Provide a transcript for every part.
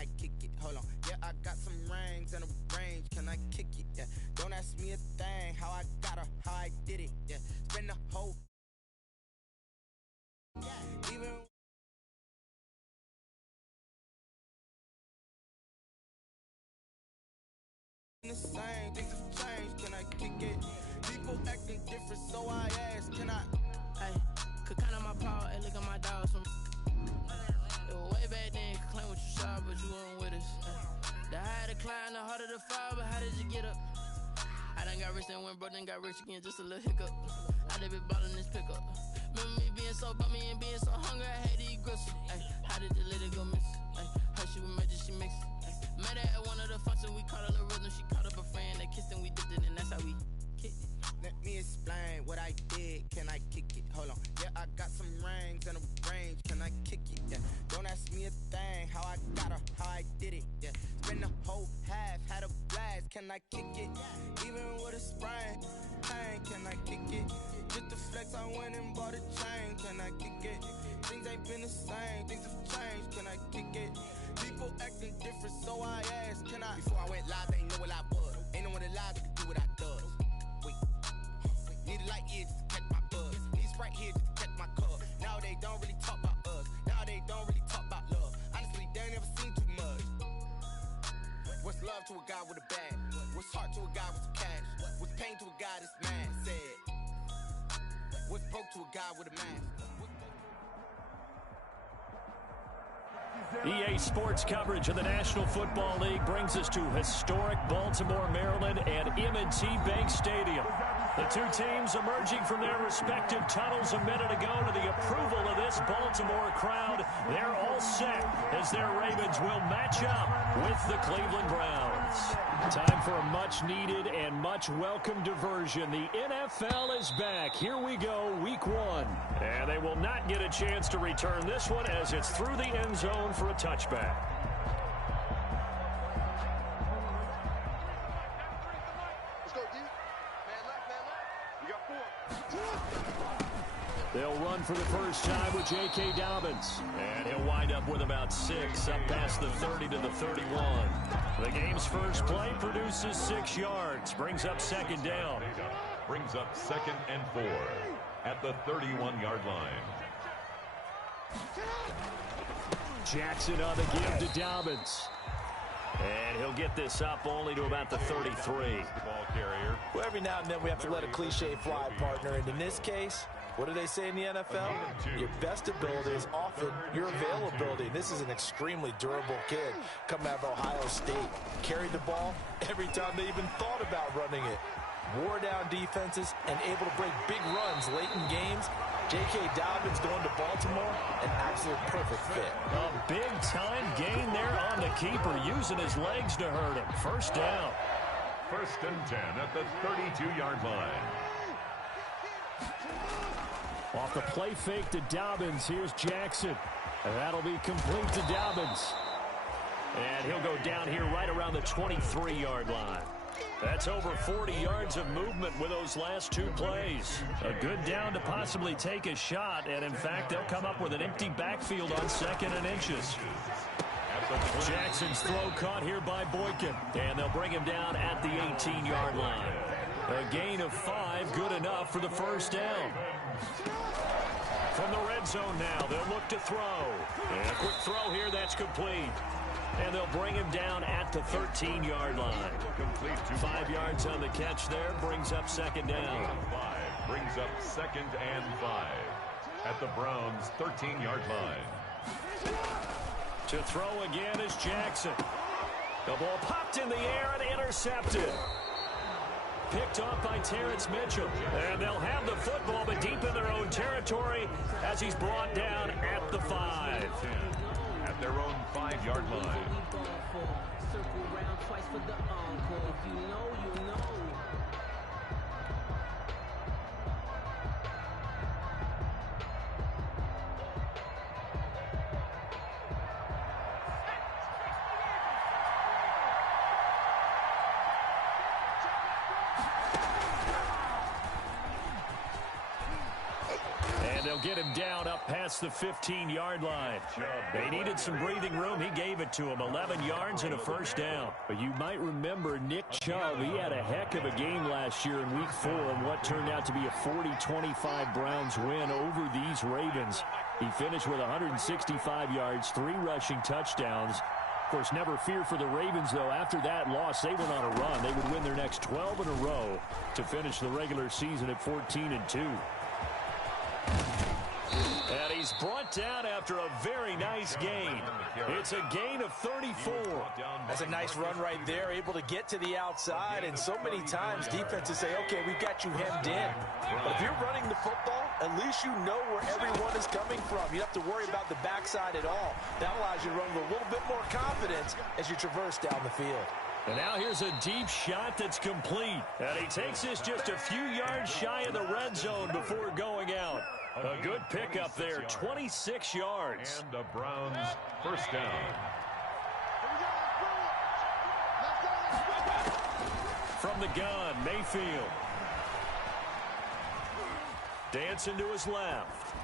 I kick it? Hold on. Yeah, I got some rings and a range. Can I kick it? Yeah. Don't ask me a thing. How I got her, how I did it. Yeah. Spend the whole. Even. The same things have changed. Can I kick it? People acting different, so I ask. Can I? Hey, could count on my power. Hey, look at my dogs from. It was way back then. Could claim what you saw, but you weren't with us. The higher the climb, the harder the fall. But how did you get up? I done got rich and went broke, then got rich again. Just a little hiccup. I done been ballin' this pickup. Remember me being so bummy and being so hungry. I had to eat gristle. Hey, how did the lady go miss? Hey, her she was magic, she mixed. Met her at one of the functions, we caught a little rhythm. She caught up a friend, they kissed and we dipped it, and that's how we kicked it. Let me explain what I did. Can I kick it? Hold on. Yeah, I got some rings and a range. Can I kick it? Yeah. Don't ask me a thing. How I got her, how I did it. Yeah. Spend the whole half, had a blast. Can I kick it? Even with a sprain. Pain, can I kick it? Just the flex, I went and bought a chain. Can I kick it? Things ain't been the same. Things have changed. Can I kick it? People acting different, so I asked. Can I? Before I went live, they ain't know what I was. Ain't no one alive that could do what I does. Wait. Need a light here just to catch my buzz. Need Sprite here just to catch my cup. Now they don't really talk about us. Now they don't really talk about love. Honestly, they ain't never seen too much. What's love to a guy with a bag? What's heart to a guy with some cash? What's pain to a guy that's mad? Said. What's broke to a guy with a mask? EA Sports coverage of the National Football League brings us to historic Baltimore, Maryland, and M&T Bank Stadium. The two teams emerging from their respective tunnels a minute ago to the approval of this Baltimore crowd. They're all set as their Ravens will match up with the Cleveland Browns. Time for a much-needed and much-welcome diversion. The NFL is back. Here we go, Week 1. And they will not get a chance to return this one as it's through the end zone for a touchback. Let's go, D. Man left, man left. You got 4. They'll run for the first time with J.K. Dobbins. And he'll wind up with about 6 up past the 30 to the 31. The game's first play produces 6 yards. Brings up second down. Brings up 2nd and 4 at the 31-yard line. Jackson on the give to Dobbins. And he'll get this up only to about the 33. Ball carrier. Well, every now and then we have to let a cliche fly, partner. And in this case, what do they say in the NFL? Your best ability is often your availability. This is an extremely durable kid coming out of Ohio State. Carried the ball every time they even thought about running it. Wore down defenses and able to break big runs late in games. J.K. Dobbins going to Baltimore, an absolute perfect fit. A big-time gain there on the keeper, using his legs to hurt him. First down. 1st and 10 at the 32-yard line. Off the play fake to Dobbins, here's Jackson. And that'll be complete to Dobbins. And he'll go down here right around the 23-yard line. That's over 40 yards of movement with those last 2 plays. A good down to possibly take a shot, and in fact, they'll come up with an empty backfield on 2nd and inches. Jackson's throw caught here by Boykin, and they'll bring him down at the 18-yard line. A gain of 5, good enough for the first down. From the red zone now, they'll look to throw. And a quick throw here, that's complete. And they'll bring him down at the 13-yard line. 5 yards on the catch there, brings up second down. 5 brings up 2nd and 5 at the Browns' 13-yard line. To throw again is Jackson. The ball popped in the air and intercepted. Picked off by Terrence Mitchell. And they'll have the football, but deep in their own territory as he's brought down at the 5. At their own 5-yard line. Circle round twice for the encore. If you know, you know. they'll get him down up past the 15-yard line. They needed some breathing room. He gave it to him. 11 yards and a first down. But you might remember Nick Chubb. He had a heck of a game last year in Week 4 in what turned out to be a 40-25 Browns win over these Ravens. He finished with 165 yards, 3 rushing touchdowns. Of course, never fear for the Ravens, though. After that loss, they went on a run. They would win their next 12 in a row to finish the regular season at 14-2. And he's brought down after a very nice gain. It's a gain of 34. That's a nice run right there, able to get to the outside. And so many times defenses say, okay, we've got you hemmed in. But if you're running the football, at least you know where everyone is coming from. You don't have to worry about the backside at all. That allows you to run with a little bit more confidence as you traverse down the field. And now here's a deep shot that's complete. And he takes this just a few yards shy of the red zone before going out. A good pickup there, 26 yards. And the Browns first down. From the gun, Mayfield. Dancing to his left.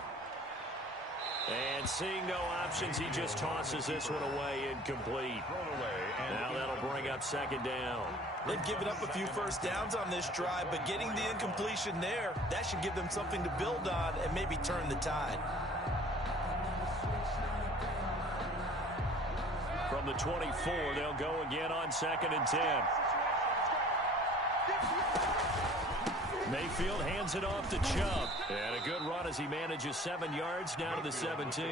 And seeing no options, he just tosses this one away, incomplete. Now that'll bring up second down. They've given up a few first downs on this drive, but getting the incompletion there, that should give them something to build on and maybe turn the tide. From the 24, they'll go again on 2nd and 10. Mayfield hands it off to Chubb. And a good run as he manages 7 yards down to the 17. To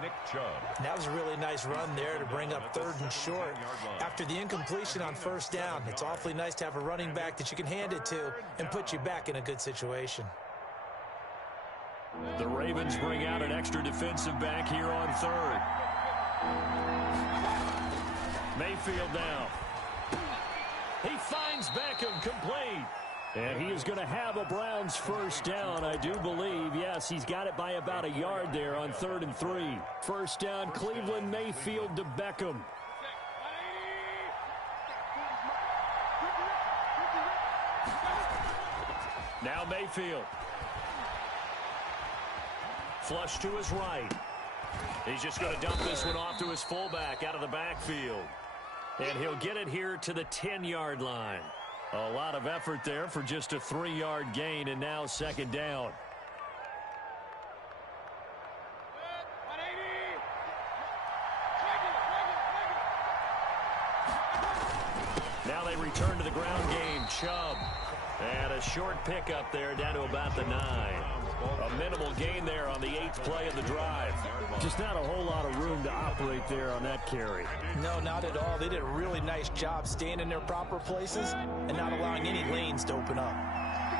Nick Chubb. That was a really nice run there to bring up 3rd and short. After the incompletion on first down, it's awfully nice to have a running back that you can hand it to and put you back in a good situation. The Ravens bring out an extra defensive back here on 3rd. Mayfield now. He finds Beckham, complete. And he is going to have a Browns first down, I do believe. Yes, he's got it by about a yard there on 3rd and 3. First down, Cleveland, Mayfield to Beckham. Now Mayfield. Flush to his right. He's just going to dump this one off to his fullback out of the backfield. And he'll get it here to the 10-yard line. A lot of effort there for just a 3-yard gain, and now second down. Now they return to the ground game. Chubb. And a short pickup there down to about the 9. A minimal gain there on the 8th play of the drive. Just not a whole lot of room to operate there on that carry. No, not at all. They did a really nice job staying in their proper places and not allowing any lanes to open up.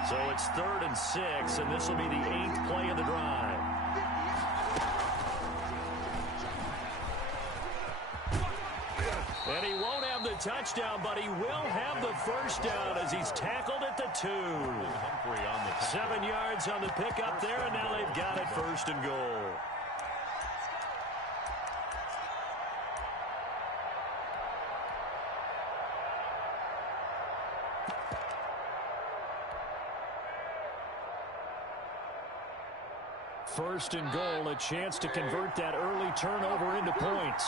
So it's 3rd and 6, and this will be the 8th play of the drive. And he won't have the touchdown, but he will have the first down as he's tackled at the 2. 7 yards on the pickup there, and now they've got it 1st and goal. First and goal, a chance to convert that early turnover into points.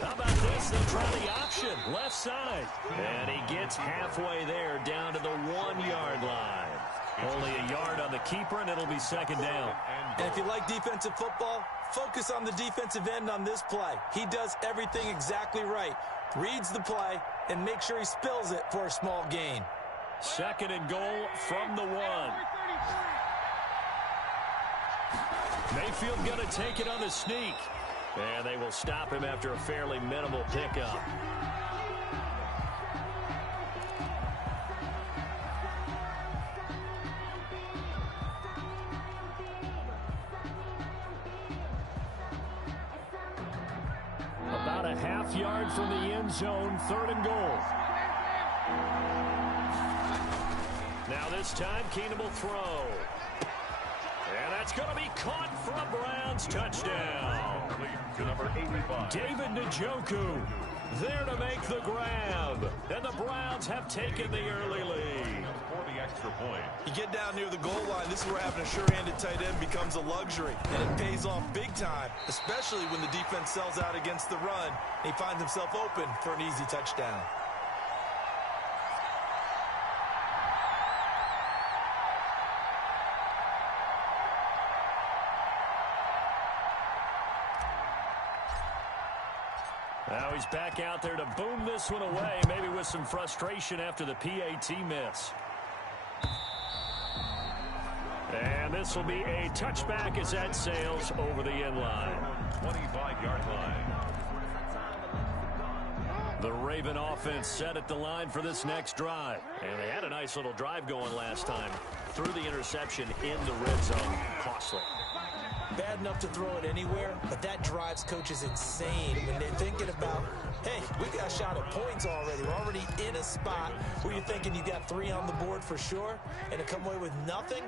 How about this? They'll try the option, left side. And he gets halfway there, down to the 1-yard line. Only a yard on the keeper, and it'll be second down. And if you like defensive football, focus on the defensive end on this play. He does everything exactly right. Reads the play and makes sure he spills it for a small gain. Second and goal from the 1. Mayfield going to take it on the sneak. And they will stop him after a fairly minimal pickup. About a half yard from the end zone, 3rd and goal. Now this time, Keenum will throw. And that's going to be caught for a Browns touchdown. To number 85. David Njoku there to make the grab. And the Browns have taken the early lead. For the extra point. You get down near the goal line, this is where having a sure-handed tight end becomes a luxury. And it pays off big time, especially when the defense sells out against the run. And he finds himself open for an easy touchdown. Now he's back out there to boom this one away, maybe with some frustration after the PAT miss. And this will be a touchback as that sails over the end line. 25-yard line. The Raven offense set at the line for this next drive. And they had a nice little drive going last time. Threw the interception in the red zone. Costly. Bad enough to throw it anywhere, but that drives coaches insane when they're thinking about, hey, we got a shot at points already. We're already in a spot where you're thinking you got 3 on the board for sure, and to come away with nothing,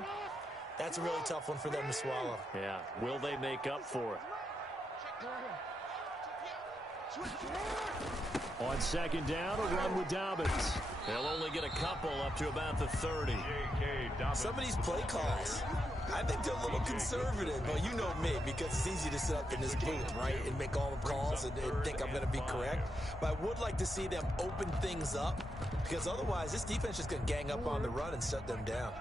that's a really tough one for them to swallow. Yeah, will they make up for it? On second down, a run with Dobbins. They'll only get a couple up to about the 30. Some of these play calls, I think they're a little conservative, but you know me, because it's easy to sit up in this booth, right, and make all the calls and think I'm going to be correct. But I would like to see them open things up, because otherwise this defense is just going to gang up on the run and shut them down.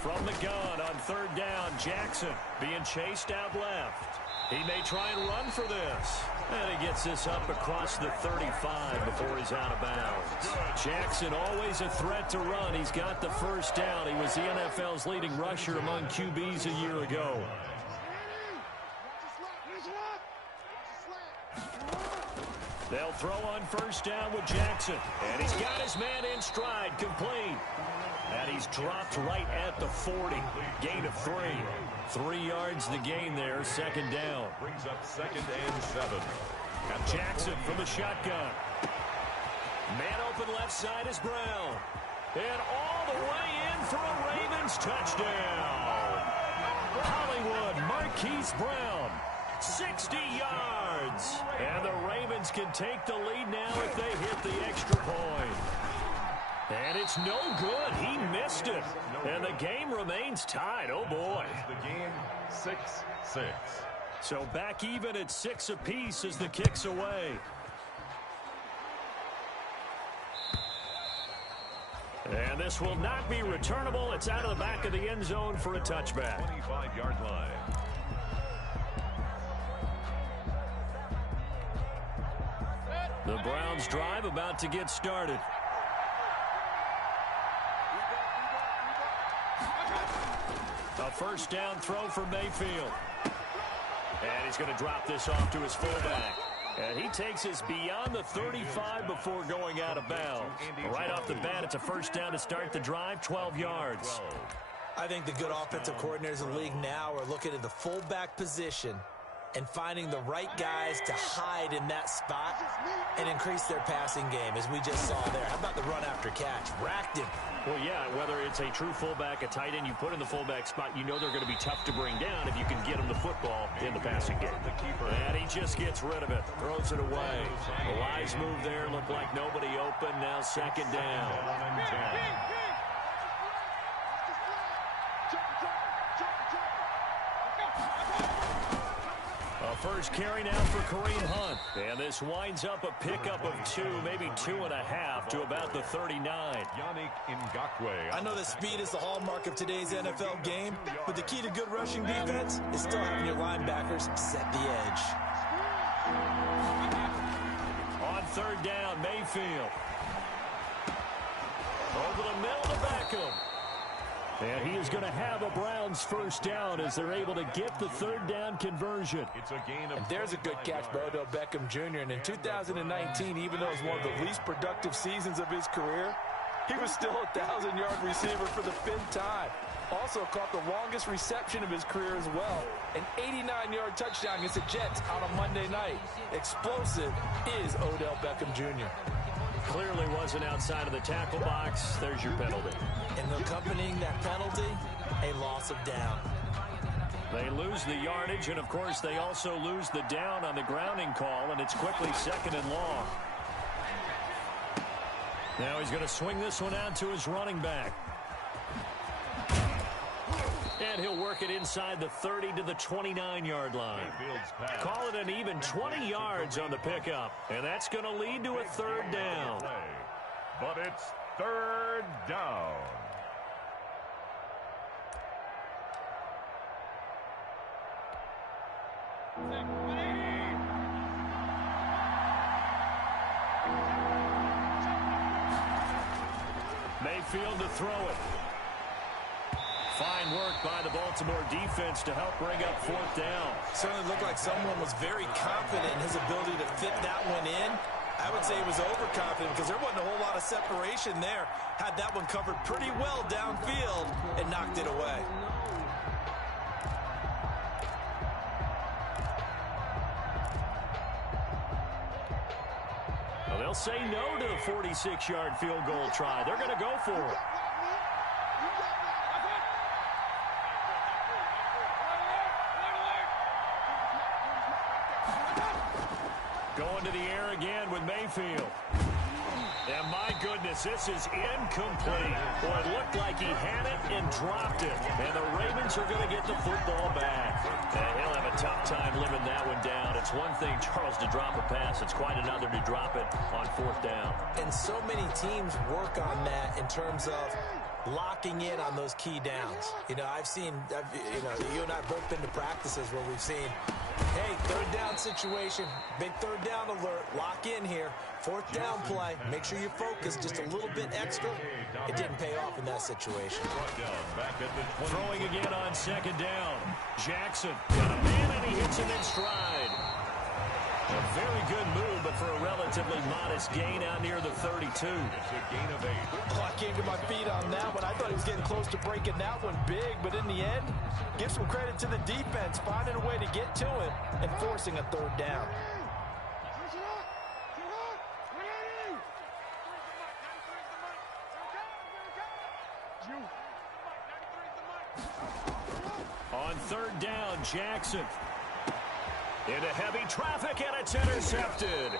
From the gun on third down, Jackson being chased out left. He may try and run for this. And he gets this up across the 35 before he's out of bounds. Jackson always a threat to run. He's got the first down. He was the NFL's leading rusher among QBs a year ago. They'll throw on first down with Jackson. And he's got his man in stride, complete. And he's dropped right at the 40. Gain of 3. 3 yards the gain there, second down. Brings up 2nd and 7. Jackson from the shotgun. Man open left side is Brown. And all the way in for a Ravens touchdown. Hollywood Marquise Brown. 60 yards. And the Ravens can take the lead now if they hit the extra point. And it's no good. He missed it. And the game remains tied. Oh, boy. The game 6-6. So back even at 6 apiece as the kick's away. And this will not be returnable. It's out of the back of the end zone for a touchback. 25-yard line. The Browns drive about to get started. A first down throw for Mayfield. And he's going to drop this off to his fullback. And he takes us beyond the 35 before going out of bounds. Right off the bat, it's a first down to start the drive, 12 yards. I think the good offensive coordinators in the league now are looking at the fullback position and finding the right guys to hide in that spot and increase their passing game, as we just saw there. How about the run after catch? Racked him. Well, yeah, whether it's a true fullback, a tight end, you put in the fullback spot, you know they're going to be tough to bring down if you can get them the football in the passing game. And he just gets rid of it, throws it away. The wise move there, looked like nobody open, now second down. First carry now for Kareem Hunt. And this winds up a pickup of 2, maybe 2.5 to about the 39. Yannick Ngakoue. I know that speed is the hallmark of today's NFL game, but the key to good rushing defense is still having your linebackers set the edge. On third down, Mayfield. Over the middle to Beckham. And he is going to have a Browns first down as they're able to get the third down conversion. It's a gain of. And there's a good catch by Odell Beckham Jr. And in 2019, even though it was one of the least productive seasons of his career, he was still a 1,000-yard receiver for the 5th time. Also caught the longest reception of his career as well. An 89-yard touchdown against the Jets on a Monday night. Explosive is Odell Beckham Jr. Clearly wasn't outside of the tackle box. There's your penalty. And accompanying that penalty, a loss of down. They lose the yardage, and, of course, they also lose the down on the grounding call, and it's quickly 2nd and long. Now he's going to swing this one out to his running back. And he'll work it inside the 30 to the 29-yard line. Call it an even 20 yards on the pickup, and that's going to lead to a 3rd down. But it's 3rd down. Mayfield to throw it. Fine work by the Baltimore defense to help bring up 4th down. Certainly looked like someone was very confident in his ability to fit that one in. I would say he was overconfident because there wasn't a whole lot of separation there. Had that one covered pretty well downfield and knocked it away. Well, they'll say no to the 46-yard field goal try. They're going to go for it. Going to the air again with Mayfield. And my goodness, this is incomplete. Well, it looked like he had it and dropped it. And the Ravens are going to get the football back. And he'll have a tough time living that one down. It's one thing, Charles, to drop a pass. It's quite another to drop it on 4th down. And so many teams work on that in terms of locking in on those key downs. You know, you and I have both been to practices where we've seen, hey, 3rd down situation, big 3rd down alert, lock in here, 4th down play, make sure you focus just a little bit extra. It didn't pay off in that situation. Throwing again on 2nd down. Jackson got a man and he hits him in stride. A very good move, but for a relatively modest gain out near the 32. It's a gain of 8. Oh, I can't get my feet on that one. I thought he was getting close to breaking that one big, but in the end, give some credit to the defense, finding a way to get to him and forcing a 3rd down. On 3rd down, Jackson. Into heavy traffic, and it's intercepted.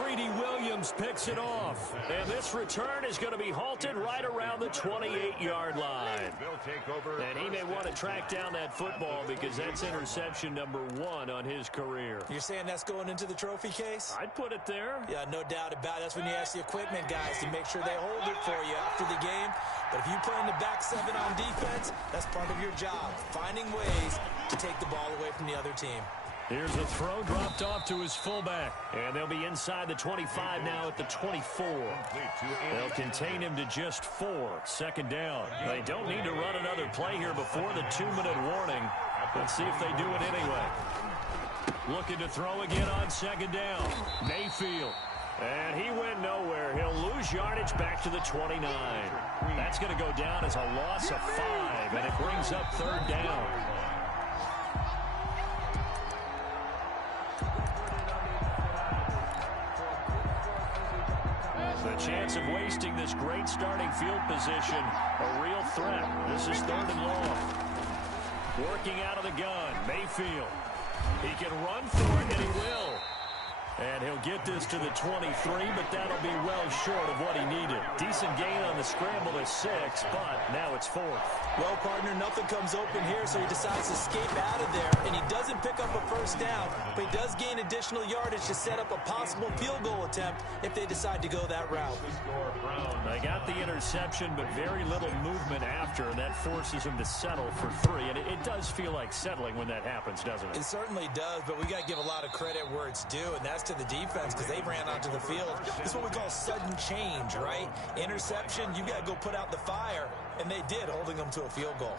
Greedy Williams picks it off. And this return is going to be halted right around the 28-yard line. And he may want to track down that football because that's interception number 1 on his career. You're saying that's going into the trophy case? I'd put it there. Yeah, no doubt about it. That's when you ask the equipment guys to make sure they hold it for you after the game. But if you play in the back 7 on defense, that's part of your job, finding ways to take the ball away from the other team. Here's a throw dropped off to his fullback. And they'll be inside the 25 now at the 24. They'll contain him to just 4. 2nd down. They don't need to run another play here before the 2-minute warning. Let's see if they do it anyway. Looking to throw again on 2nd down. Mayfield. And he went nowhere. He'll lose yardage back to the 29. That's going to go down as a loss of 5, and it brings up 3rd down. The chance of wasting this great starting field position, a real threat. This is 3rd and long. Working out of the gun, Mayfield. He can run for it, and he will. And he'll get this to the 23, but that'll be well short of what he needed. Decent gain on the scramble at 6, but now it's 4th. Well, partner, nothing comes open here, so he decides to escape out of there. And he doesn't pick up a 1st down, but he does gain additional yardage to set up a possible field goal attempt if they decide to go that route. They got the interception, but very little movement after, and that forces him to settle for 3. And it does feel like settling when that happens, doesn't it? It certainly does, but we got to give a lot of credit where it's due, and that's to the defense because they ran onto the field. This is what we call sudden change, right? Interception, you got to go put out the fire, and they did, holding them to a field goal.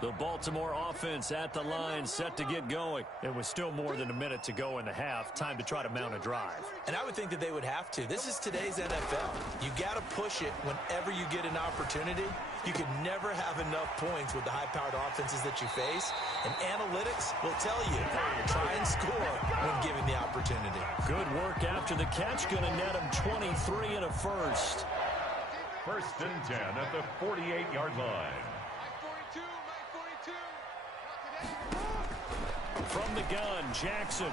The Baltimore offense at the line, set to get going. It was still more than a minute to go in the half. Time to try to mount a drive. And I would think that they would have to. This is today's NFL. You got to push it whenever you get an opportunity. You can never have enough points with the high-powered offenses that you face. And analytics will tell you, try and score when given the opportunity. Good work after the catch. Going to net him 23 and a first. 1st and 10 at the 48-yard line. From the gun, Jackson.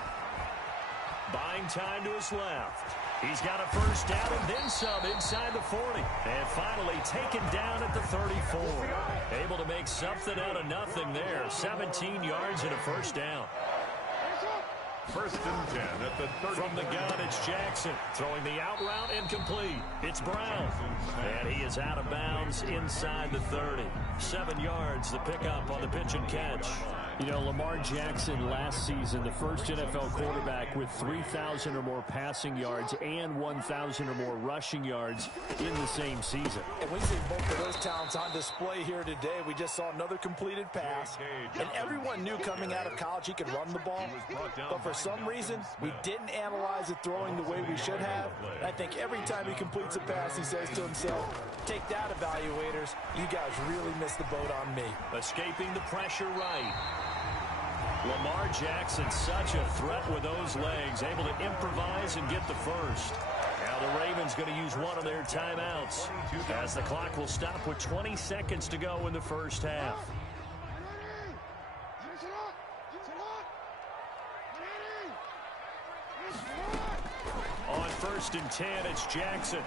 Buying time to his left. He's got a first down and then some inside the 40. And finally taken down at the 34. Able to make something out of nothing there. 17 yards and a first down. First and 10 at the 30. From the gun, it's Jackson. Throwing the out route incomplete. It's Brown. And he is out of bounds inside the 30. 7 yards, the pickup on the pitch and catch. You know, Lamar Jackson last season, the first NFL quarterback with 3,000 or more passing yards and 1,000 or more rushing yards in the same season. And we see both of those talents on display here today. We just saw another completed pass. And everyone knew coming out of college he could run the ball. But for some reason, we didn't analyze it throwing the way we should have. And I think every time he completes a pass, he says to himself, take that, evaluators. You guys really missed the boat on me. Escaping the pressure right. Lamar Jackson, such a threat with those legs, able to improvise and get the first. Now the Ravens going to use one of their timeouts as the clock will stop with 20 seconds to go in the first half. On first and 10, it's Jackson.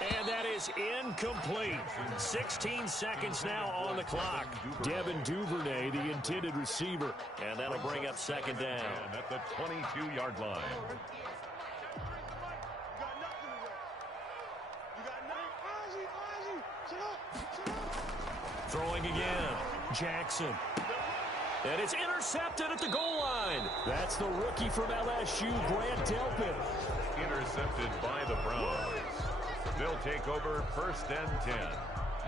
And that is incomplete. 16 seconds now on the clock. Devin Duvernay, the intended receiver. And that'll bring up second down. At the 22-yard line. Throwing again. Jackson. And it's intercepted at the goal line. That's the rookie from LSU, Grant Delpit. Intercepted by the Browns. They'll take over first and 10.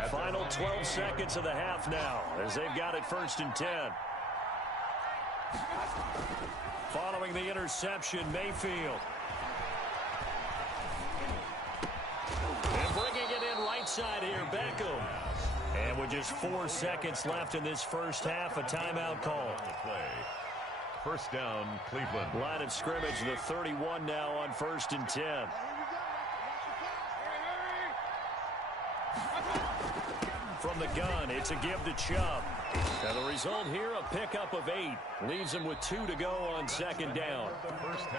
Final 12 seconds of the half now as they've got it first and 10. Following the interception, Mayfield. And bringing it in right side here, Beckham. And with just 4 seconds left in this first half, a timeout call. First down, Cleveland. Line of scrimmage, the 31 now on first and 10. From the gun, it's a give to Chubb. Now the result here, a pickup of 8. Leaves him with 2 to go on second down.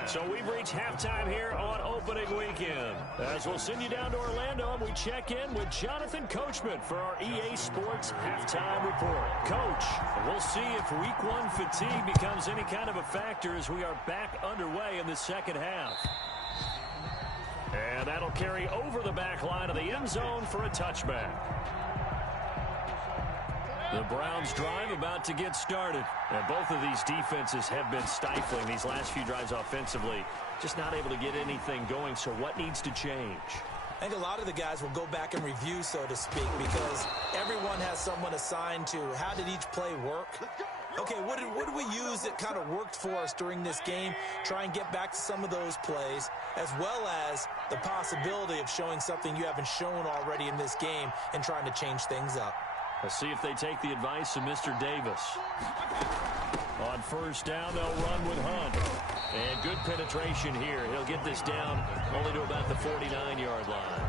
So we've reached halftime here on opening weekend. As we'll send you down to Orlando, and we check in with Jonathan Coachman for our EA Sports Halftime Report. Coach, we'll see if Week 1 fatigue becomes any kind of a factor as we are back underway in the second half. And that'll carry over the back line of the end zone for a touchback. The Browns drive about to get started. And both of these defenses have been stifling these last few drives offensively. Just not able to get anything going. So what needs to change? I think a lot of the guys will go back and review, so to speak, because everyone has someone assigned to how did each play work. Okay, what did we use that kind of worked for us during this game? Try and get back to some of those plays, as well as the possibility of showing something you haven't shown already in this game and trying to change things up. Let's see if they take the advice of Mr. Davis. On first down, they'll run with Hunt. And good penetration here. He'll get this down only to about the 49-yard line.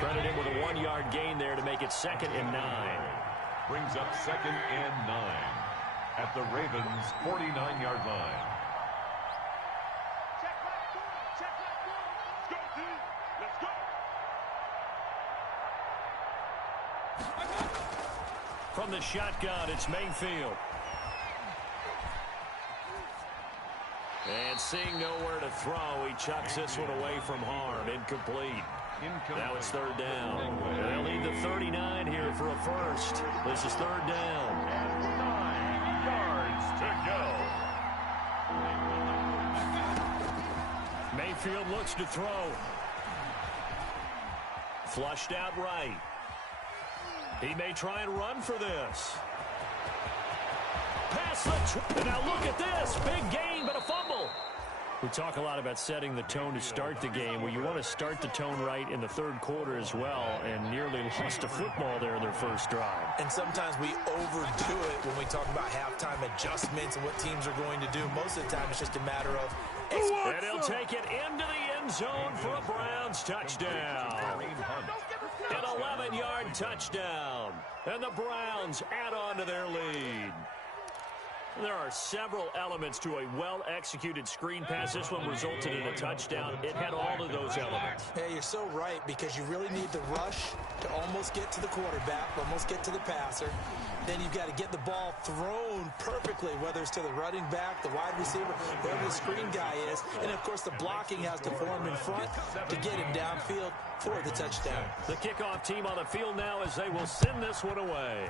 Credit him with a 1-yard gain there to make it 2nd and 9. Brings up 2nd and 9 at the Ravens' 49-yard line. From the shotgun, it's Mayfield. And seeing nowhere to throw, he chucks this one away from harm. Incomplete. Now it's 3rd down. They'll need the 39 here for a first. This is 3rd down. 9 yards to go. Mayfield looks to throw. Flushed out right. He may try and run for this. Pass the now look at this. Big gain, but a fumble. We talk a lot about setting the tone to start the game. Well, you want to start the tone right in the 3rd quarter as well, and nearly lost a football there in their first drive. And sometimes we overdo it when we talk about halftime adjustments and what teams are going to do. Most of the time, it's just a matter of... And he'll take it into the end zone for a Browns touchdown. An 11-yard touchdown. And the Browns add on to their lead. There are several elements to a well-executed screen pass. This one resulted in a touchdown. It had all of those elements. Hey, you're so right, because you really need the rush to almost get to the quarterback, almost get to the passer. Then you've got to get the ball thrown perfectly, whether it's to the running back, the wide receiver, whoever the screen guy is. And, of course, the blocking has to form in front to get him downfield for the touchdown. The kickoff team on the field now as they will send this one away.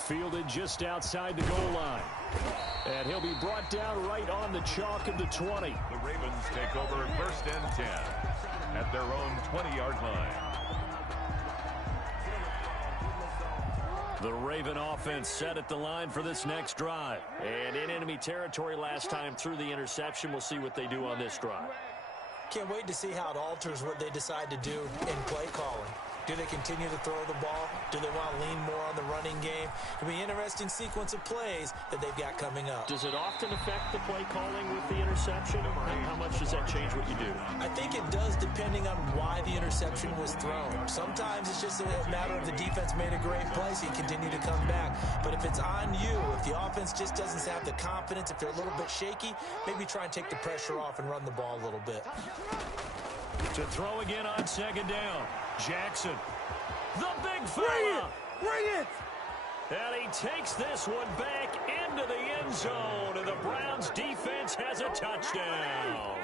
Fielded just outside the goal line. And he'll be brought down right on the chalk of the 20. The Ravens take over 1st and 10 at their own 20-yard line. The Raven offense set at the line for this next drive. And in enemy territory last time through the interception. We'll see what they do on this drive. Can't wait to see how it alters what they decide to do in play calling. Do they continue to throw the ball? Do they want to lean more on the running game? It'll be an interesting sequence of plays that they've got coming up. Does it often affect the play calling with the interception? How much does that change what you do? I think it does, depending on why the interception was thrown. Sometimes it's just a matter of the defense made a great play, so you continue to come back. But if it's on you, if the offense just doesn't have the confidence, if they're a little bit shaky, maybe try and take the pressure off and run the ball a little bit. To throw again on 2nd down. Jackson, the big fella. Bring it! And he takes this one back into the end zone, and the Browns defense has a touchdown.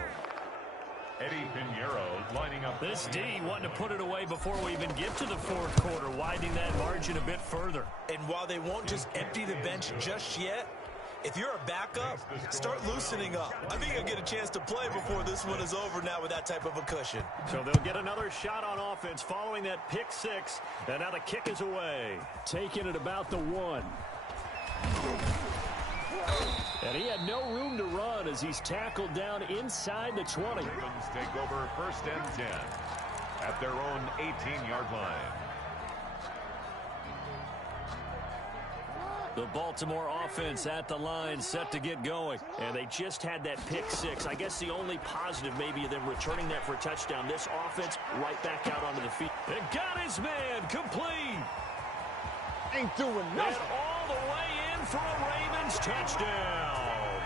Eddie Pinheiro lining up. This D wanted to put it away before we even get to the 4th quarter, widening that margin a bit further. And while they won't just empty the bench just yet, if you're a backup, start loosening up. I think you'll get a chance to play before this one is over now with that type of a cushion. So they'll get another shot on offense following that pick 6, and now the kick is away. Taken at about the 1. And he had no room to run as he's tackled down inside the 20. Ravens take over 1st and 10 at their own 18-yard line. The Baltimore offense at the line, set to get going. And they just had that pick 6. I guess the only positive maybe of them returning that for a touchdown. This offense right back out onto the field. And got his man complete. Ain't doing nothing. And all the way in for a Ravens touchdown.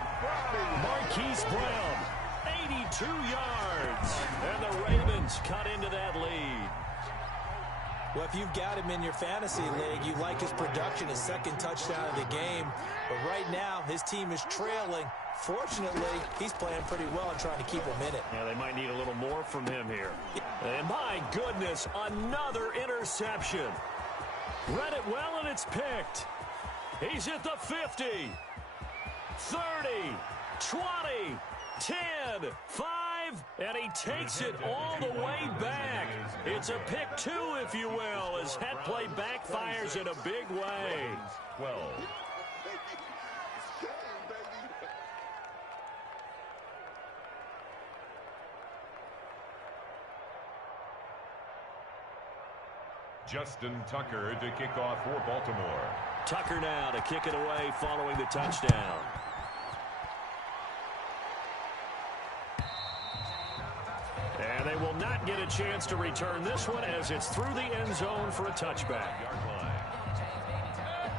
Marquise Brown, 82 yards. And the Ravens cut into that lead. Well, if you've got him in your fantasy league, you like his production, his 2nd touchdown of the game. But right now, his team is trailing. Fortunately, he's playing pretty well and trying to keep him in it. Yeah, they might need a little more from him here. And my goodness, another interception. Read it well, and it's picked. He's at the 50, 30, 20, 10, 5, and he takes it all the way back. It's a pick 2, if you will, as that play backfires in a big way. 12. Justin Tucker to kick off for Baltimore. Tucker now to kick it away following the touchdown. And they will not get a chance to return this one as it's through the end zone for a touchback.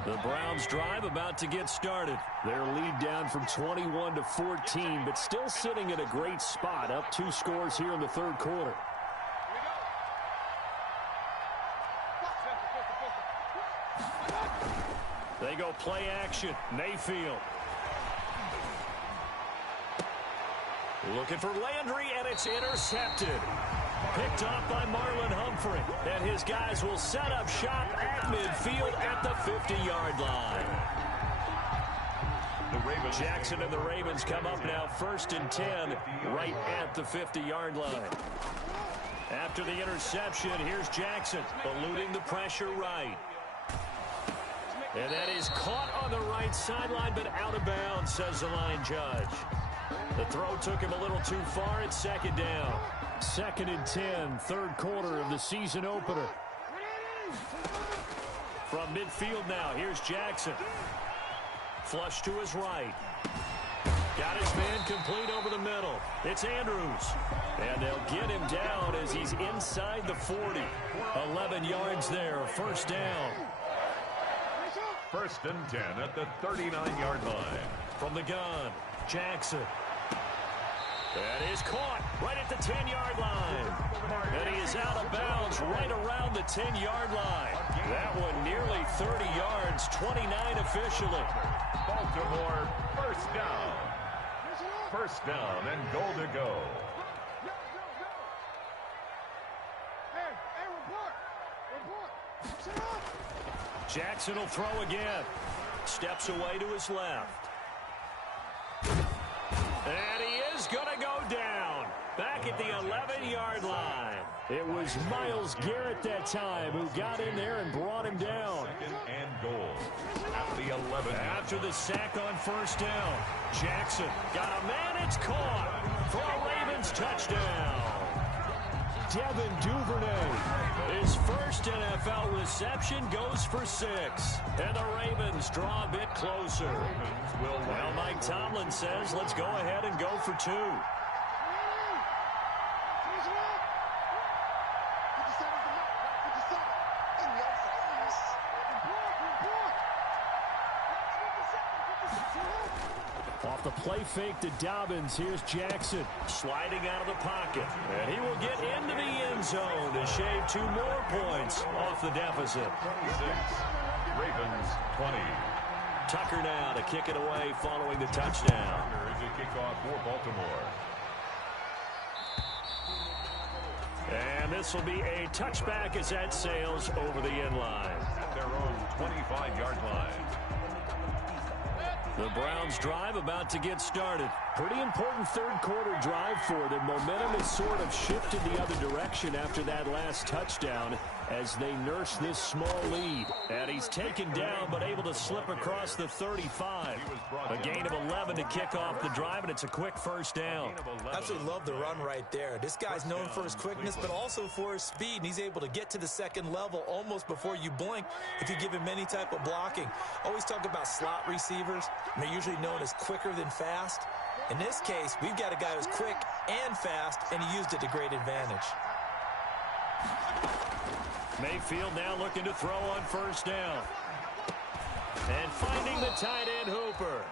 The Browns drive about to get started. Their lead down from 21 to 14, but still sitting at a great spot, up 2 scores here in the 3rd quarter. They go play action. Mayfield. Looking for Landry, and it's intercepted. Picked off by Marlon Humphrey. And his guys will set up shop at midfield at the 50-yard line. Jackson and the Ravens come up now 1st and 10 right at the 50-yard line. After the interception, here's Jackson eluding the pressure right. And that is caught on the right sideline, but out of bounds, says the line judge. The throw took him a little too far. It's 2nd down. 2nd and 10, 3rd quarter of the season opener. From midfield now, here's Jackson. Flush to his right. Got his man complete over the middle. It's Andrews. And they'll get him down as he's inside the 40. 11 yards there, 1st down. First and 10 at the 39-yard line. From the gun, Jackson. That is caught right at the 10-yard line. And he is out of bounds right around the 10-yard line. That one nearly 30 yards, 29 officially. Baltimore first down. First down and goal to go. Jackson will throw again. Steps away to his left. And he is going to go down. Back at the 11-yard line. It was Myles Garrett that time who got in there and brought him down. Second and goal at the 11. After the sack on first down, Jackson got a man. It's caught for a Ravens touchdown. Devin Duvernay, his first NFL reception, goes for 6. And the Ravens draw a bit closer. Well, Mike Tomlin says, let's go ahead and go for 2. Off the play fake to Dobbins, here's Jackson sliding out of the pocket. And he will get into the end zone to shave 2 more points off the deficit. 26, Ravens 20. Tucker now to kick it away following the touchdown. Tucker is a kickoff for Baltimore. And this will be a touchback as that sails over the end line. At their own 25-yard line. The Browns drive about to get started. Pretty important third quarter drive for them. Momentum has sort of shifted the other direction after that last touchdown as they nurse this small lead. And he's taken down but able to slip across the 35. A gain of 11 to kick off the drive, and it's a quick first down. Absolutely love the run right there. This guy's known for his quickness but also for his speed, and he's able to get to the second level almost before you blink if you give him any type of blocking. Always talk about slot receivers, and they're usually known as quicker than fast. In this case, we've got a guy who's quick and fast, and he used it to great advantage. Mayfield now looking to throw on first down. And finding the tight end Hooper.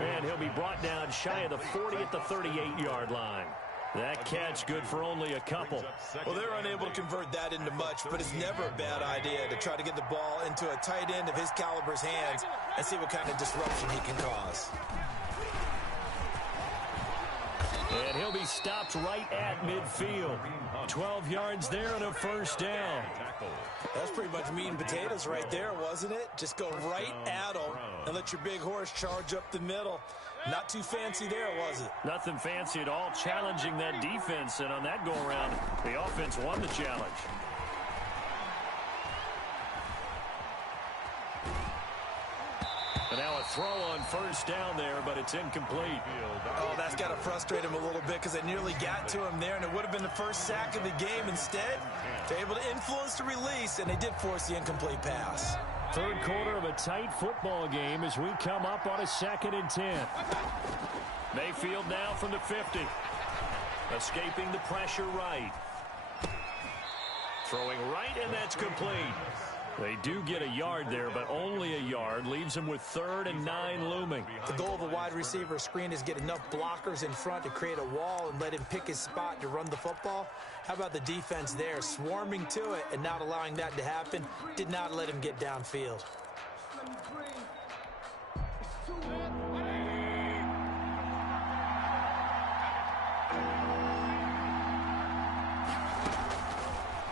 And he'll be brought down shy of the 40 at the 38-yard line. That catch good for only a couple. Well, they're unable to convert that into much, but it's never a bad idea to try to get the ball into a tight end of his caliber's hands and see what kind of disruption he can cause. And he'll be stopped right at midfield. 12 yards there and a first down. That's pretty much meat and potatoes right there, wasn't it? Just go right at him and let your big horse charge up the middle. Not too fancy there, was it? Nothing fancy at all, challenging that defense. And on that go-around, the offense won the challenge. And now a throw on first down there, but it's incomplete. Oh, that's got to frustrate him a little bit because they nearly got to him there, and it would have been the first sack of the game. Instead, they're able to influence the release, and they did force the incomplete pass. Third quarter of a tight football game as we come up on a 2nd and 10. Mayfield now from the 50. Escaping the pressure right. Throwing right, and that's complete. They do get a yard there, but only a yard. Leaves them with 3rd and 9 looming. The goal of a wide receiver screen is get enough blockers in front to create a wall and let him pick his spot to run the football. How about the defense there, swarming to it and not allowing that to happen? Did not let him get downfield.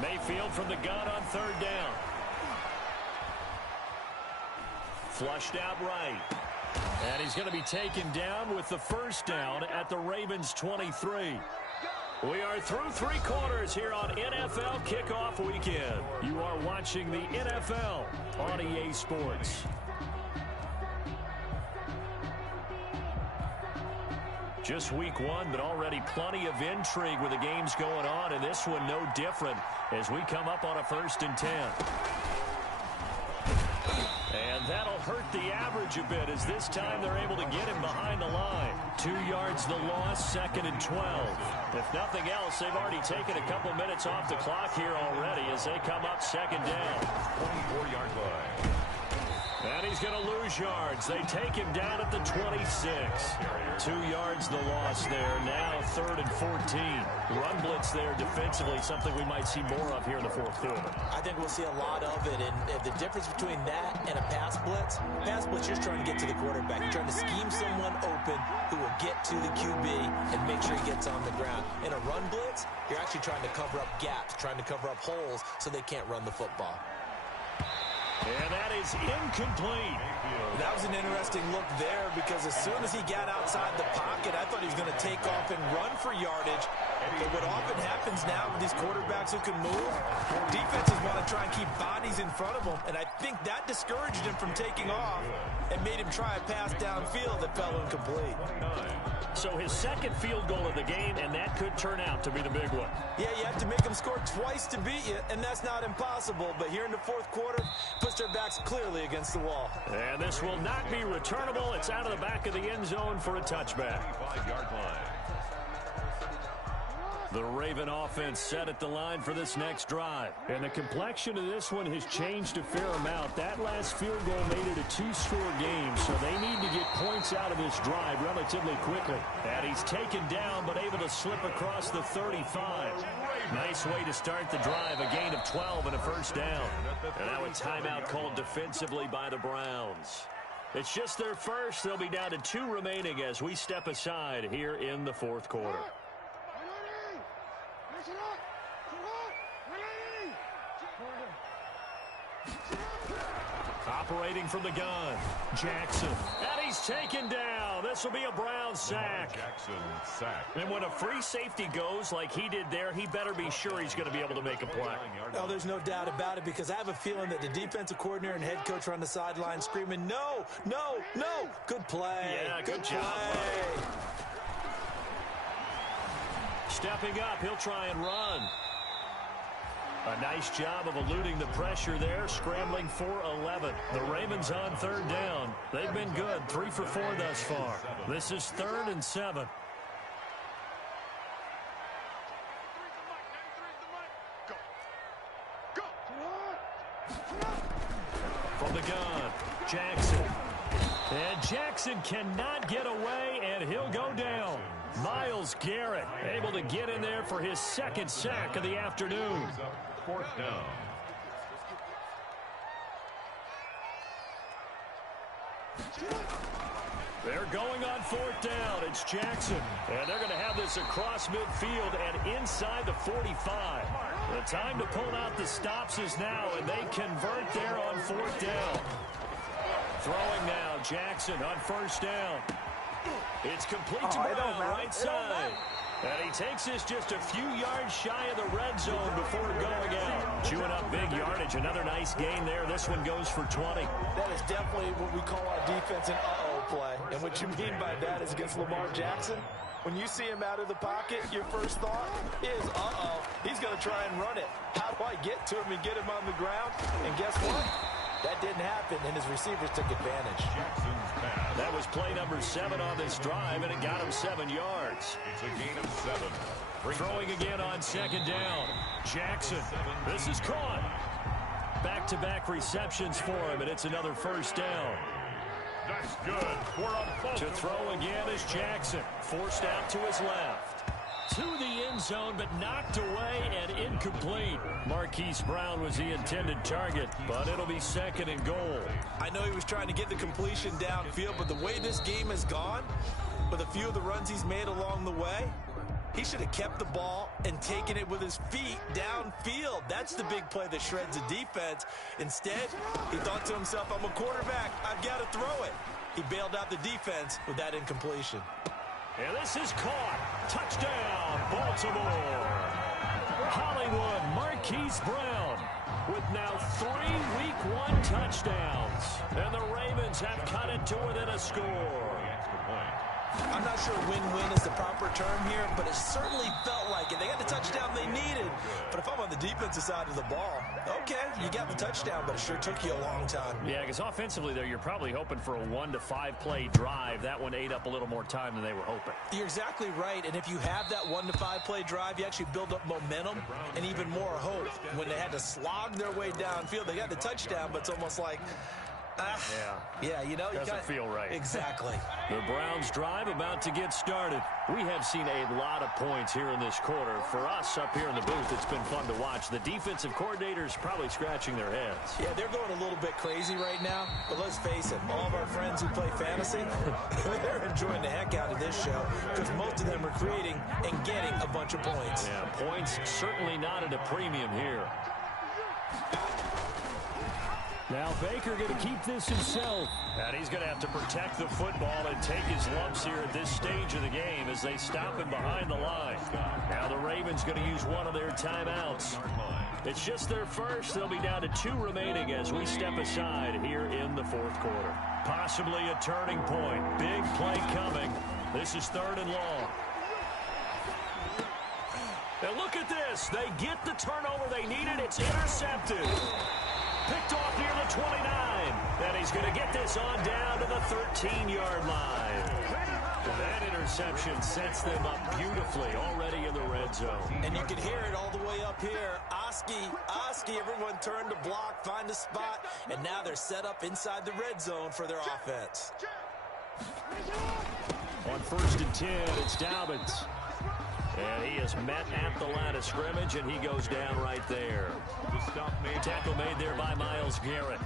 Mayfield from the gun on 3rd down. Flushed out right. And he's going to be taken down with the first down at the Ravens 23. We are through 3 quarters here on NFL Kickoff Weekend. You are watching the NFL on EA Sports. Just week 1, but already plenty of intrigue with the games going on, and this one no different as we come up on a 1st and 10. And that'll hurt the average a bit as this time they're able to get him behind the line. 2 yards the loss, 2nd and 12. If nothing else, they've already taken a couple minutes off the clock here already as they come up 2nd down. 24-yard line. And he's going to lose yards. They take him down at the 26. 2 yards the loss there. Now 3rd and 14. Run blitz there defensively, something we might see more of here in the fourth quarter. I think we'll see a lot of it. And the difference between that and a pass blitz, you're just trying to get to the quarterback. You're trying to scheme someone open who will get to the QB and make sure he gets on the ground. In a run blitz, you're actually trying to cover up gaps, trying to cover up holes so they can't run the football. And that is incomplete. That was an interesting look there because as soon as he got outside the pocket, I thought he was going to take off and run for yardage. But what often happens now with these quarterbacks who can move, defenses want to try and keep bodies in front of them. And I think that discouraged him from taking off and made him try a pass downfield that fell incomplete. So his second field goal of the game, and that could turn out to be the big one. Yeah, you have to make them score twice to beat you, and that's not impossible. But here in the fourth quarter, puts their backs clearly against the wall. And this will not be returnable. It's out of the back of the end zone for a touchback. 5-yard line. The Raven offense set at the line for this next drive. And the complexion of this one has changed a fair amount. That last field goal made it a 2-score game, so they need to get points out of this drive relatively quickly. And he's taken down but able to slip across the 35. Nice way to start the drive, a gain of 12 and a first down. And now a timeout called defensively by the Browns. It's just their first. They'll be down to 2 remaining as we step aside here in the fourth quarter. Operating from the gun, Jackson. And he's taken down. This will be a Brown sack. Jackson sacked. And when a free safety goes like he did there, he better be sure he's going to be able to make a play. Oh, there's no doubt about it because I have a feeling that the defensive coordinator and head coach are on the sideline screaming, no, no, no. Good play. Yeah, good job. Play. Stepping up, he'll try and run. A nice job of eluding the pressure there, scrambling for 11. The Ravens on 3rd down. They've been good, 3 for 4 thus far. This is 3rd and 7. From the gun, Jackson. And Jackson cannot get away, and he'll go down. Myles Garrett able to get in there for his 2nd sack of the afternoon. 4th down. They're going on 4th down. It's Jackson. And they're going to have this across midfield and inside the 45. The time to pull out the stops is now, and they convert there on 4th down. Throwing now, Jackson on 1st down. It's complete to Brown, right side. And he takes this just a few yards shy of the red zone before going out. Chewing up big yardage. Another nice gain there. This one goes for 20. That is definitely what we call our defense an uh-oh play. And what you mean by that is against Lamar Jackson. When you see him out of the pocket, your first thought is, uh-oh, he's going to try and run it. How do I get to him and get him on the ground? And guess what? That didn't happen, and his receivers took advantage. Jackson's pass. That was play number 7 on this drive, and it got him 7 yards. It's a gain of 7. Throwing again on 2nd down. Jackson. This is caught. Back-to-back receptions for him, and it's another first down. That's good for a ball. To throw again is Jackson. Forced out to his left. To the end zone, but knocked away and incomplete. Marquise Brown was the intended target, but it'll be 2nd and goal. I know he was trying to get the completion downfield, but the way this game has gone, with a few of the runs he's made along the way, he should have kept the ball and taken it with his feet downfield. That's the big play that shreds the defense. Instead, he thought to himself, I'm a quarterback, I've got to throw it. He bailed out the defense with that incompletion. And this is caught. Touchdown, Baltimore. Hollywood Marquise Brown with now 3 Week 1 touchdowns. And the Ravens have cut it to within a score. I'm not sure win-win is the proper term here, but it certainly felt like it. They got the touchdown they needed. But if I'm on the defensive side of the ball, okay, you got the touchdown, but it sure took you a long time. Yeah, because offensively there, you're probably hoping for a 1 to 5 play drive. That one ate up a little more time than they were hoping. You're exactly right, and if you have that 1 to 5 play drive, you actually build up momentum and even more hope. When they had to slog their way downfield, they got the touchdown, but it's almost like, Yeah, you know. Doesn't feel right. Exactly. The Browns drive about to get started. We have seen a lot of points here in this quarter. For us up here in the booth, it's been fun to watch. The defensive coordinators probably scratching their heads. Yeah, they're going a little bit crazy right now. But let's face it, all of our friends who play fantasy, they're enjoying the heck out of this show because most of them are creating and getting a bunch of points. Yeah, points certainly not at a premium here. Now Baker going to keep this himself. And he's going to have to protect the football and take his lumps here at this stage of the game as they stop him behind the line. Now the Ravens going to use one of their timeouts. It's just their first. They'll be down to 2 remaining as we step aside here in the fourth quarter. Possibly a turning point. Big play coming. This is 3rd and long. Now look at this. They get the turnover they needed. It's intercepted. Picked off near the 29. And he's going to get this on down to the 13-yard line. That interception sets them up beautifully already in the red zone. And you can hear it all the way up here. Oski, everyone turned to block, find a spot, and now they're set up inside the red zone for their offense. On 1st and 10, it's Dobbins. And he is met at the line of scrimmage, and he goes down right there. Tackle made there by Myles Garrett.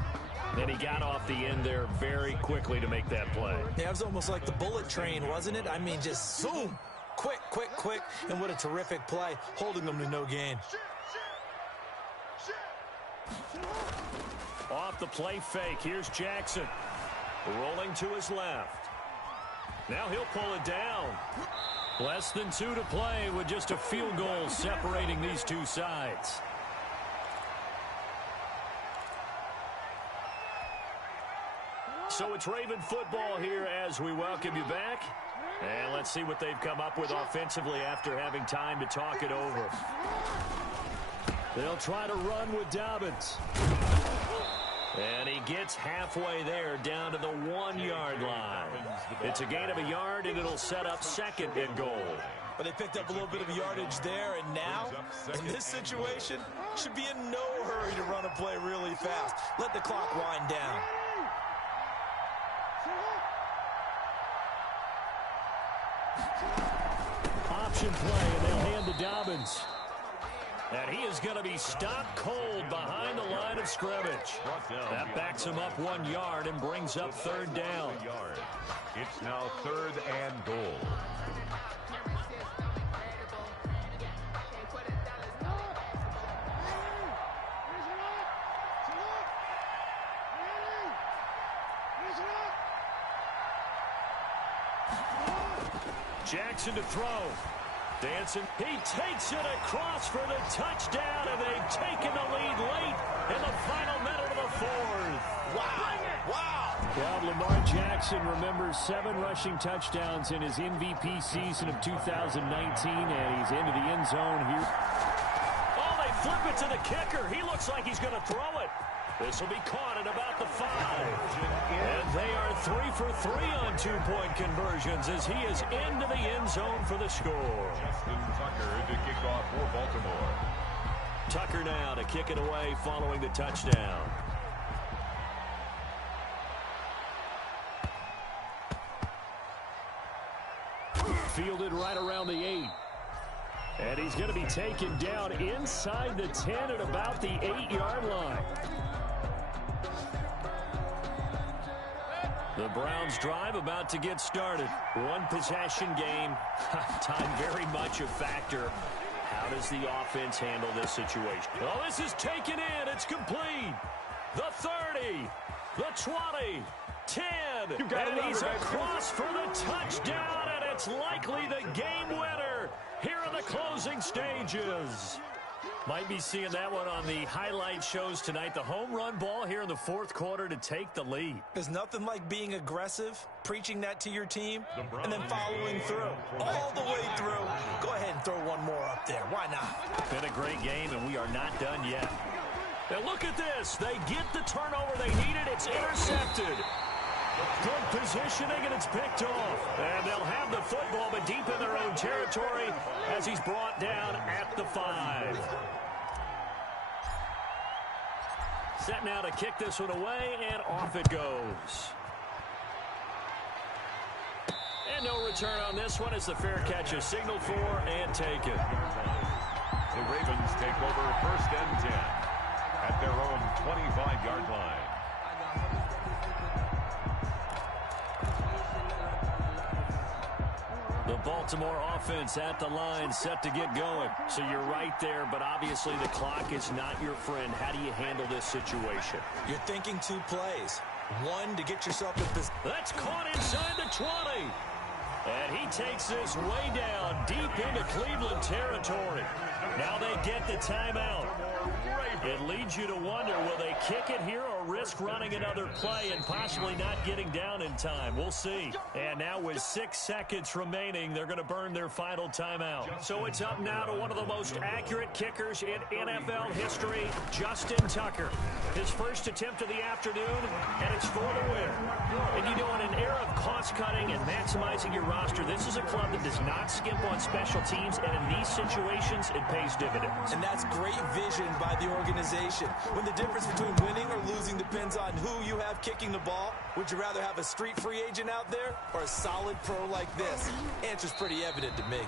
And he got off the end there very quickly to make that play. Yeah, it was almost like the bullet train, wasn't it? I mean, just zoom. Quick. And what a terrific play, holding them to no gain. Off the play fake, here's Jackson. Rolling to his left. Now he'll pull it down. Less than 2 to play with just a field goal separating these two sides. So it's Raven football here as we welcome you back. And let's see what they've come up with offensively after having time to talk it over. They'll try to run with Dobbins. And he gets halfway there down to the 1-yard line. It's a gain of a yard, and it'll set up 2nd and goal. But they picked up a little bit of yardage there, and now, in this situation, should be in no hurry to run a play really fast. Let the clock wind down. Option play, and they'll hand to Dobbins. And he is going to be stopped cold behind the line of scrimmage. That backs him up 1 yard and brings up 3rd down. It's now 3rd and goal. Jackson to throw. Dancing. He takes it across for the touchdown, and they've taken the lead late in the final minute of the 4th. Wow. Well, Lamar Jackson remembers 7 rushing touchdowns in his MVP season of 2019, and he's into the end zone here. Oh, they flip it to the kicker. He looks like he's going to throw it. This will be caught at about the 5. And they are 3 for 3 on 2-point conversions as he is into the end zone for the score. Justin Tucker to kick off for Baltimore. Tucker now to kick it away following the touchdown. Fielded right around the 8. And he's going to be taken down inside the 10 at about the 8-yard line. The Browns drive about to get started. 1 possession game. Time very much a factor. How does the offense handle this situation? Well, this is taken in. It's complete. The 30. The 20. 10. And he's across for the touchdown, and it's likely the game winner here in the closing stages. Might be seeing that one on the highlight shows tonight. The home run ball here in the 4th quarter to take the lead. There's nothing like being aggressive, preaching that to your team, and then following through. All the way through. Go ahead and throw one more up there. Why not? Been a great game, and we are not done yet. Now look at this. They get the turnover they needed. It's intercepted. Good positioning, and it's picked off. And they'll have the football, but deep in their own territory as he's brought down at the 5. Set now to kick this one away, and off it goes. And no return on this one as the fair catch is signaled for and taken. The Ravens take over 1st and 10 at their own 25-yard line. The Baltimore offense at the line, set to get going. So you're right there, but obviously the clock is not your friend. How do you handle this situation? You're thinking 2 plays. One, to get yourself in position. That's caught inside the 20. And he takes this way down, deep into Cleveland territory. Now they get the timeout. It leads you to wonder, will they kick it here or risk running another play and possibly not getting down in time? We'll see. And now with 6 seconds remaining, they're going to burn their final timeout. So it's up now to one of the most accurate kickers in NFL history, Justin Tucker. His first attempt of the afternoon, and it's for the win. And you know, in an era of cost-cutting and maximizing your roster, this is a club that does not skimp on special teams, and in these situations, it pays dividends. And that's great vision by the organization. When the difference between winning or losing depends on who you have kicking the ball, would you rather have a street free agent out there or a solid pro like this? Answer's pretty evident to me.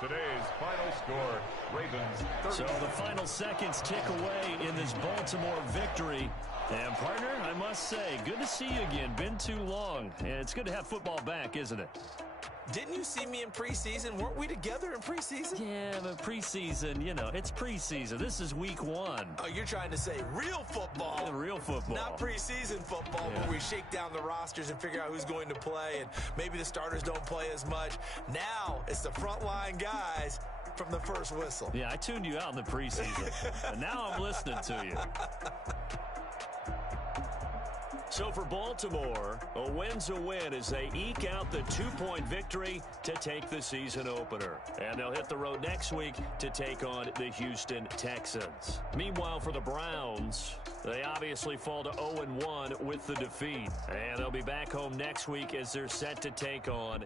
Today's final score, Ravens 30. So the final seconds tick away in this Baltimore victory. And, partner, I must say, good to see you again. Been too long. And it's good to have football back, isn't it? Didn't you see me in preseason? Weren't we together in preseason? Yeah, but preseason, you know, it's preseason. This is week 1. Oh, you're trying to say real football. Yeah, real football. Not preseason football, Yeah. where we shake down the rosters and figure out who's going to play, and maybe the starters don't play as much. Now it's the frontline guys from the first whistle. Yeah, I tuned you out in the preseason. And now I'm listening to you. So for Baltimore, a win's a win as they eke out the 2-point victory to take the season opener. And they'll hit the road next week to take on the Houston Texans. Meanwhile, for the Browns, they obviously fall to 0-1 with the defeat. And they'll be back home next week as they're set to take on